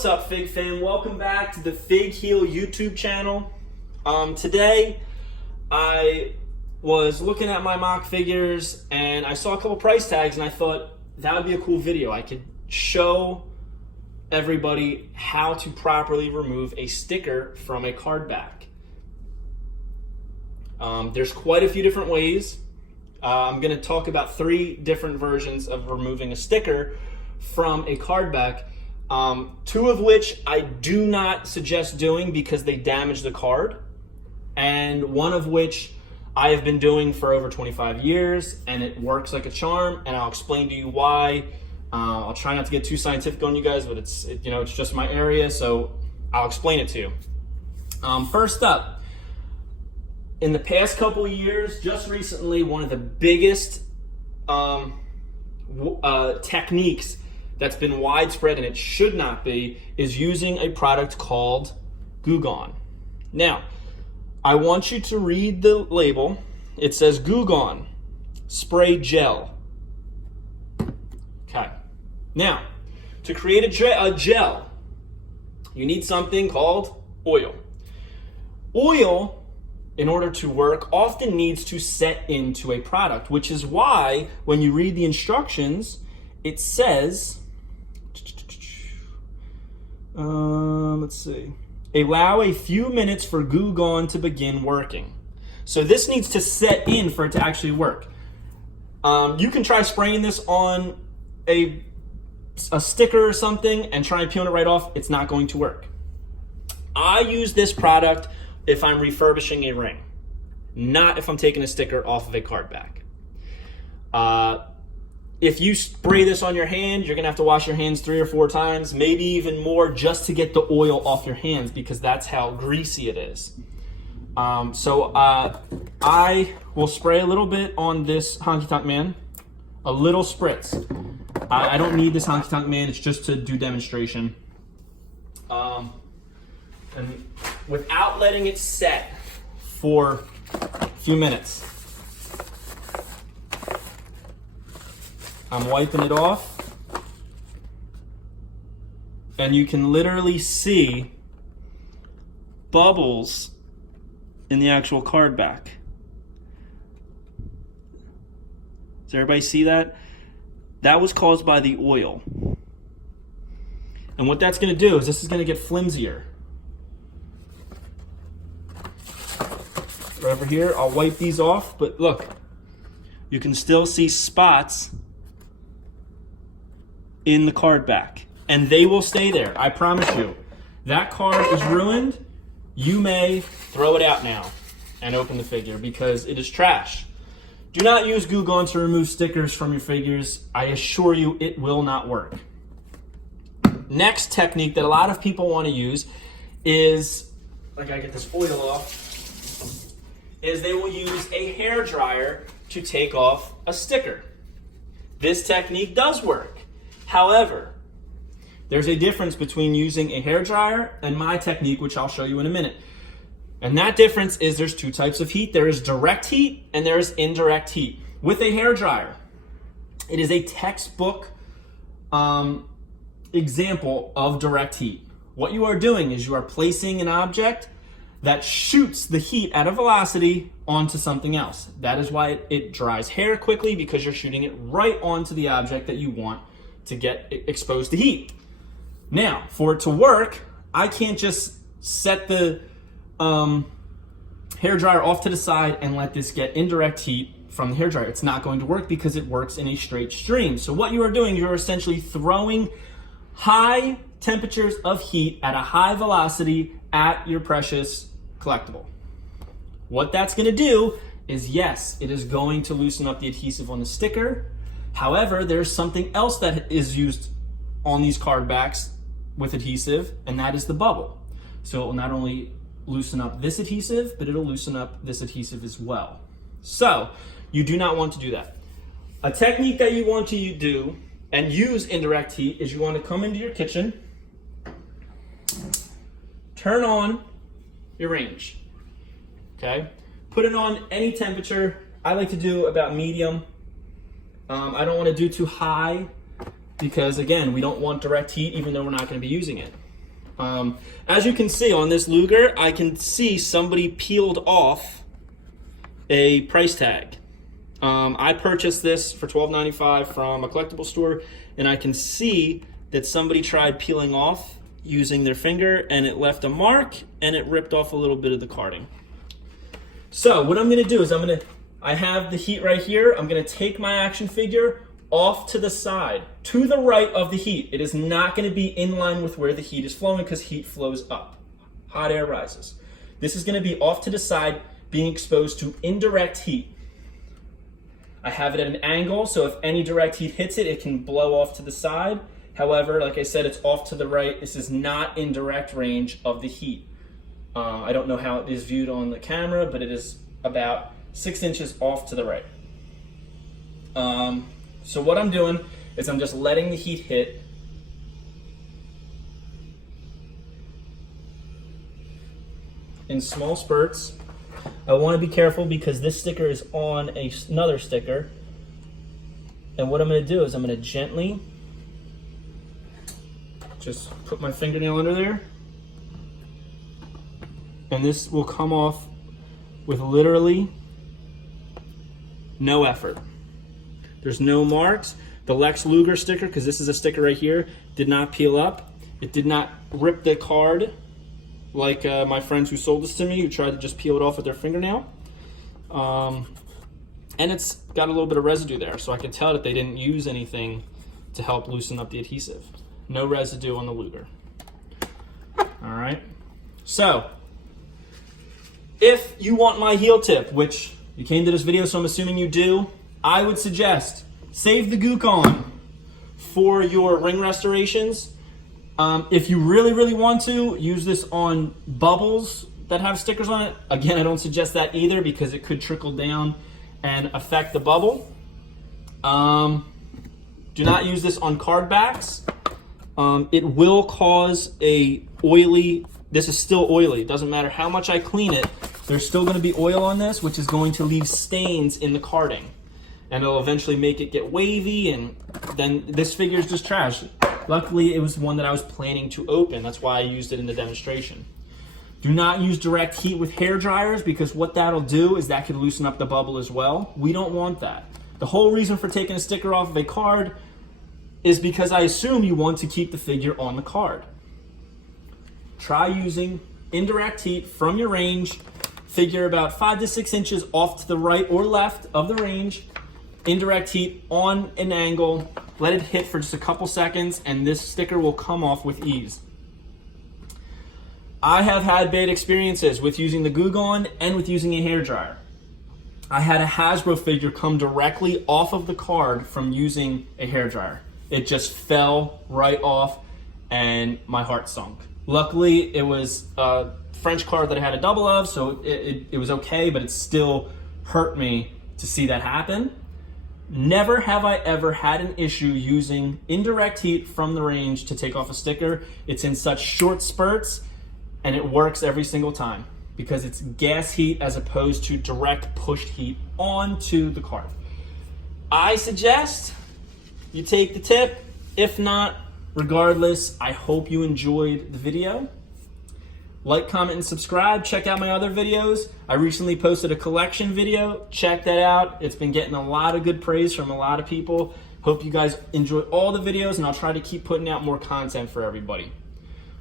What's up, Fig fam? Welcome back to the Fig Heel YouTube channel. Today I was looking at my mock figures and I saw a couple price tags and I thought that would be a cool video. I could show everybody how to properly remove a sticker from a card back. There's quite a few different ways. I'm going to talk about 3 different versions of removing a sticker from a card back. 2 of which I do not suggest doing because they damage the card, and 1 of which I have been doing for over 25 years and it works like a charm, and I'll explain to you why. I'll try not to get too scientific on you guys, but it's just my area, so I'll explain it to you. First up, in the past couple of years, just recently, one of the biggest techniques that's been widespread, and it should not be, is using a product called Goo Gone. Now, I want you to read the label. It says Goo Gone Spray Gel. Okay. Now, to create a gel, you need something called oil. Oil, in order to work, often needs to set into a product, which is why when you read the instructions, it says, let's see, allow a few minutes for Goo Gone to begin working. So this needs to set in for it to actually work. You can try spraying this on a sticker or something and try and peel it right off. It's not going to work. I use this product if I'm refurbishing a ring, not if I'm taking a sticker off of a card back. If you spray this on your hand, you're gonna have to wash your hands 3 or 4 times, maybe even more, just to get the oil off your hands, because that's how greasy it is. So I will spray a little bit on this Honky Tonk Man, a little spritz. I don't need this Honky Tonk Man, it's just to do demonstration. And without letting it set for a few minutes, I'm wiping it off, and you can literally see bubbles in the actual card back. Does everybody see that? That was caused by the oil. And what that's going to do is this is going to get flimsier. Right over here, I'll wipe these off, but look, you can still see spots in the card back, and they will stay there. I promise you. That card is ruined. You may throw it out now and open the figure because it is trash. Do not use Goo Gone to remove stickers from your figures. I assure you it will not work. Next technique that a lot of people want to use is, I gotta get this oil off, is they will use a hairdryer to take off a sticker. This technique does work. However, there's a difference between using a hairdryer and my technique, which I'll show you in a minute. And that difference is there's 2 types of heat. There is direct heat and there is indirect heat. With a hairdryer, it is a textbook example of direct heat. What you are doing is you are placing an object that shoots the heat at a velocity onto something else. That is why it dries hair quickly, because you're shooting it right onto the object that you want to get exposed to heat. Now, for it to work, I can't just set the hairdryer off to the side and let this get indirect heat from the hairdryer. It's not going to work because it works in a straight stream. So what you are doing, you're essentially throwing high temperatures of heat at a high velocity at your precious collectible. What that's going to do is, yes, it is going to loosen up the adhesive on the sticker. However, there's something else that is used on these card backs with adhesive, and that is the bubble. So it will not only loosen up this adhesive, but it'll loosen up this adhesive as well. So you do not want to do that. A technique that you want to do and use indirect heat is you want to come into your kitchen, turn on your range, okay? Put it on any temperature. I like to do about medium. I don't want to do too high because, again, we don't want direct heat even though we're not going to be using it. As you can see on this Luger, I can see somebody peeled off a price tag. I purchased this for $12.95 from a collectible store, and I can see that somebody tried peeling off using their finger, and it left a mark, and it ripped off a little bit of the carding. So what I'm gonna do is I have the heat right here. I'm gonna take my action figure off to the side, to the right of the heat. It is not gonna be in line with where the heat is flowing because heat flows up. Hot air rises. This is gonna be off to the side, being exposed to indirect heat. I have it at an angle, so if any direct heat hits it, it can blow off to the side. However, like I said, it's off to the right. This is not in direct range of the heat. I don't know how it is viewed on the camera, but it is about 6 inches off to the right. So what I'm doing is I'm just letting the heat hit. In small spurts. I want to be careful because this sticker is on another sticker. And what I'm going to do is I'm going to gently just put my fingernail under there. And this will come off with literally no effort. There's no marks. The Lex Luger sticker, because this is a sticker right here, did not peel up. It did not rip the card like my friends who sold this to me, who tried to just peel it off with their fingernail. And it's got a little bit of residue there, so I can tell that they didn't use anything to help loosen up the adhesive. No residue on the Luger. All right. So, if you want my heel tip, which you came to this video, so I'm assuming you do, I would suggest save the gook on for your ring restorations. If you really, really want to, use this on bubbles that have stickers on it. Again, I don't suggest that either because it could trickle down and affect the bubble. Do not use this on card backs. It will cause a oily, this is still oily. It doesn't matter how much I clean it, there's still gonna be oil on this, which is going to leave stains in the carding. And it'll eventually make it get wavy, and then this figure is just trash. Luckily, it was one that I was planning to open. That's why I used it in the demonstration. Do not use direct heat with hair dryers because what that'll do is that could loosen up the bubble as well. We don't want that. The whole reason for taking a sticker off of a card is because I assume you want to keep the figure on the card. Try using indirect heat from your range. Figure about 5 to 6 inches off to the right or left of the range. Indirect heat on an angle, let it hit for just a couple seconds, and this sticker will come off with ease. I have had bad experiences with using the Goo Gone and with using a hairdryer. I had a Hasbro figure come directly off of the card from using a hairdryer. It just fell right off and my heart sunk. Luckily, it was a French card that I had a double of, so it was okay, but it still hurt me to see that happen. Never have I ever had an issue using indirect heat from the range to take off a sticker. It's in such short spurts and it works every single time because it's gas heat as opposed to direct pushed heat onto the card. I suggest you take the tip. If not, regardless, I hope you enjoyed the video. Like, comment, and subscribe. Check out my other videos. I recently posted a collection video. Check that out. It's been getting a lot of good praise from a lot of people. Hope you guys enjoy all the videos, and I'll try to keep putting out more content for everybody.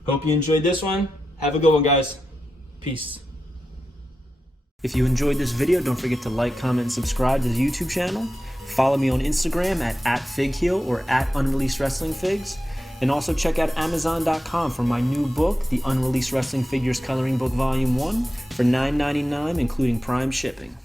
Hope you enjoyed this one. Have a good one, guys. Peace. If you enjoyed this video, don't forget to like, comment, and subscribe to the YouTube channel. Follow me on Instagram at @FigHeel or @UnreleasedWrestlingFigs. And also check out Amazon.com for my new book, The Unreleased Wrestling Figures Coloring Book Volume 1, for $9.99, including Prime shipping.